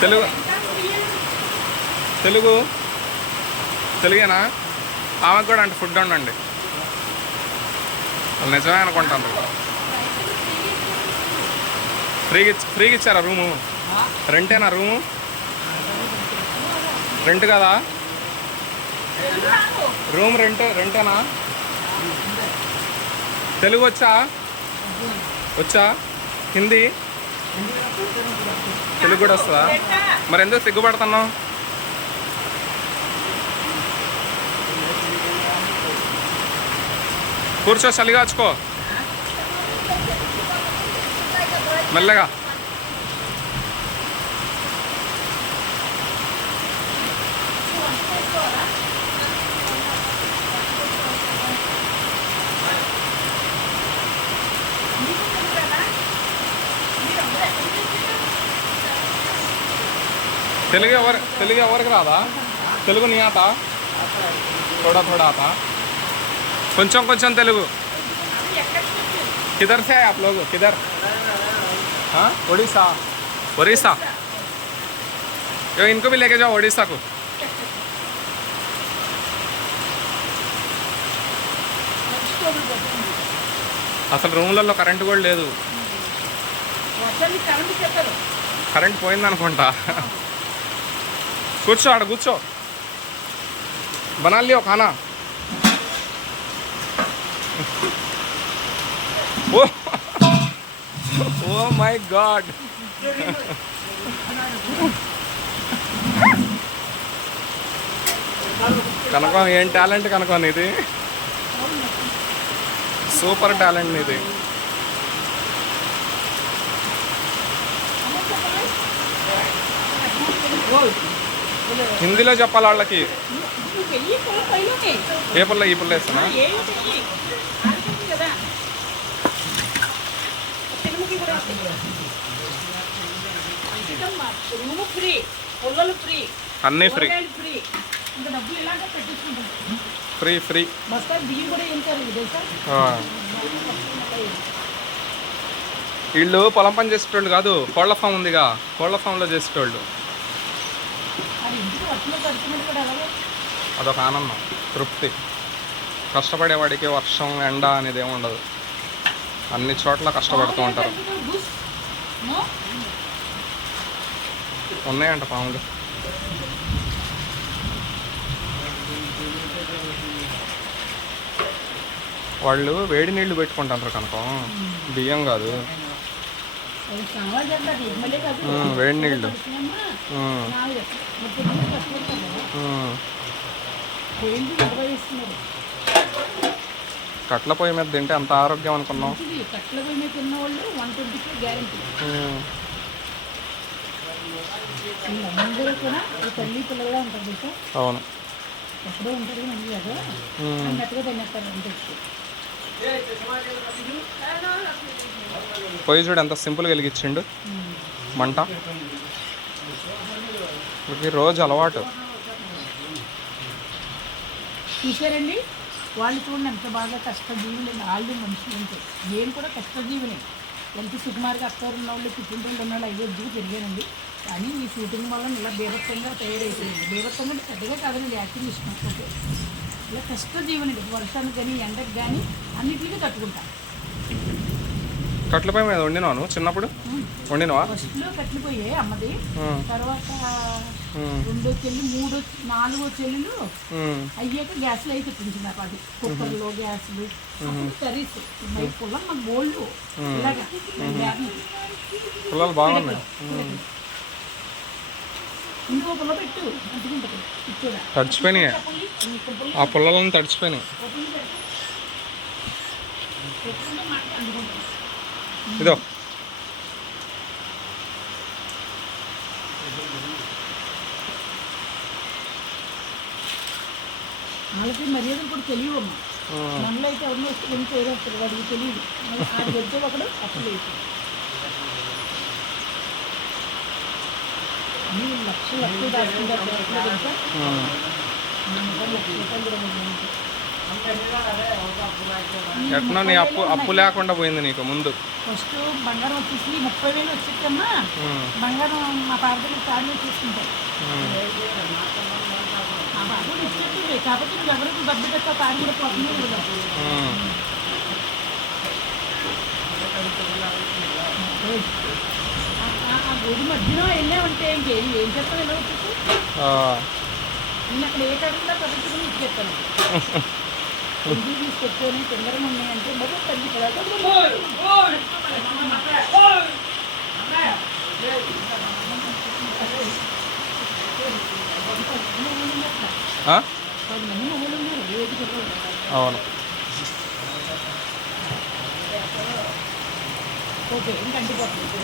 తెలుగు. తెలుగు. తెలుగేనా? ఆమెకు కూడా అంటే ఫుడ్ ఉండండి. వాళ్ళు నిజమే అనుకుంటాను ఫ్రీగా ఇచ్చి ఫ్రీగా ఇచ్చారా రూము? రెంటేనా రూము? రెంట్ కదా? రూమ్ రెంట్ రెంటేనా? తెలుగు వచ్చా? వచ్చా? హిందీ? తెలుగు కూడా వస్తుందా మరి ఎందుకు సిగ్గుపడుతున్నావు? కూర్చో చలిగా వచ్చుకో మెల్లగా. తెలుగు ఎవరు తెలుగు ఎవరికి రాదా తెలుగు నీ ఆత थोड़ा थोड़ा आता కొంచెం కొంచెం తెలుగు किधर से आए आप लोग किधर हाँ उड़ीसा उड़ीसा यो इनको भी लेके जाओ उड़ीसा को అసలు రూమ్లలో కరెంట్ కూడా లేదు కరెంట్ చెప్పారు కరెంట్ పోయింది అనుకుంటా కూర్చో ఆడ కూర్చో. బనా లియో ఖానా. ఓ. Oh my God. కనుక ఏం టాలెంట్ కనుక ఇది సూపర్ టాలెంట్ నీది. హిందీలో చెప్పాలి వాళ్ళకి? ఏ పుల్ల ఈ పుల్ల వేస్తున్నా అన్నీ ఫ్రీ. Free free. వీళ్ళు పొలం పని చేసేటోళ్ళు కాదు కోళ్ళ ఫామ్ ఉందిగా కోళ్ళ ఫామ్లో చేసేటోళ్ళు. అదొక ఆనందం తృప్తి. కష్టపడేవాడికి వర్షం ఎండ అనేది ఏమి ఉండదు. అన్ని చోట్ల కష్టపడుతూ ఉంటారు. ఉన్నాయంట పాములు. వాళ్ళు వేడి నీళ్ళు పెట్టుకుంటారు కనుక. బియ్యం కాదు. వేడి నీళ్ళు. కట్ల పొయ్యి మీద తింటే అంత ఆరోగ్యం అనుకున్నాం కట్ల పొయ్యి మీద తిన్న వాళ్ళు వన్ ట్వంటీకి గ్యారంటీ కూడా తల్లి ఉంటారు అవును ఎక్కడో ఉంటారు. అన్నట్టుగా తినేస్తారు అంటే పొయ్యి చూడు ఎంత సింపుల్గా వెలిగించిండు. మంట. వీళ్ళకి రోజు అలవాటు. చూసారండి వాళ్ళు చూడండి ఎంత బాగా కష్టజీవులు వాళ్ళు మనుషులు ఉంటాయి నేను కూడా కష్టజీవులే ఎంత సుకుమారుగా అత్తవారు ఉన్న వాళ్ళు పుట్టింటోళ్ళు ఉన్న వాళ్ళు అయ్యో ఎద్దుకు తిరిగానండి. కానీ ఈ షూటింగ్ వల్ల ఇలా బీభత్సంగా తయారైపోయింది. బీభత్సంగా అంటే పెద్దగా కాదండి యాక్టింగ్ ఇష్టం ఇలా కష్టజీవనండి. వర్షానికి కానీ ఎండకు కానీ అన్నిటికీ తట్టుకుంటాను కట్ల పొయ్యి మీద వండినావు చిన్నప్పుడు? వండినవా? ఫస్ట్లో అమ్మది. తర్వాత ఉమ్, రెండో చెల్లి మూడో నాలుగో చెల్లెలు ఉమ్, అయ్యాక గ్యాస్లు అయితే తెప్పించింది నాకు అది. కుక్కర్లో గ్యాస్లు కర్రీస్. పుల్ల ఇలాగా. పిల్లలు బాగున్నాయి. ఇంకో పుల్ల పెట్టు. తడిచిపోయినాయి. ఆ పుల్లలను తడిచిపోయినాయి ఓపెన్ పెట్టు. పెట్టుకుంటే మాట అందుకుంటుంది ఇదో. వాళ్ళకి మర్యాదలు కూడా తెలియవమ్మా మనలో అయితే ఎవరిని వస్తే ఎంత ఏదో వస్తుంది వాడికి తెలియదు. అది వచ్చే ఒకడు అప్పుడు లేదు. అన్ని లక్షలు లక్షలు దాచుకుంటారు. ఎట్నో నీ అప్పు అప్పు లేకుండా పోయింది నీకు ముందు. ఫస్ట్ బంగారం వచ్చేసి ముప్పై వేలు వచ్చేటమ్మా బంగారం మా దగ్గర తాడు తీసుకుంటారు. ఇచ్చేస్తుంది కాకపోతే నువ్వు ఎవరికి డబ్బు తాడు కూడా పోతుంది. ఆ- గుడి మధ్యలో వెళ్ళామంటే ఇంకేం ఏం చెప్తాను ఎలా వచ్చేసి? నేను అక్కడ ఏ కాకుండా ఇచ్చేస్తాను. ఎందుకు తీసుకొచ్చాను తొందరగా ఉన్నాయంటే మొదలు చెప్పాలి? అవును. ఓకే ఇంకంటిపోతుంది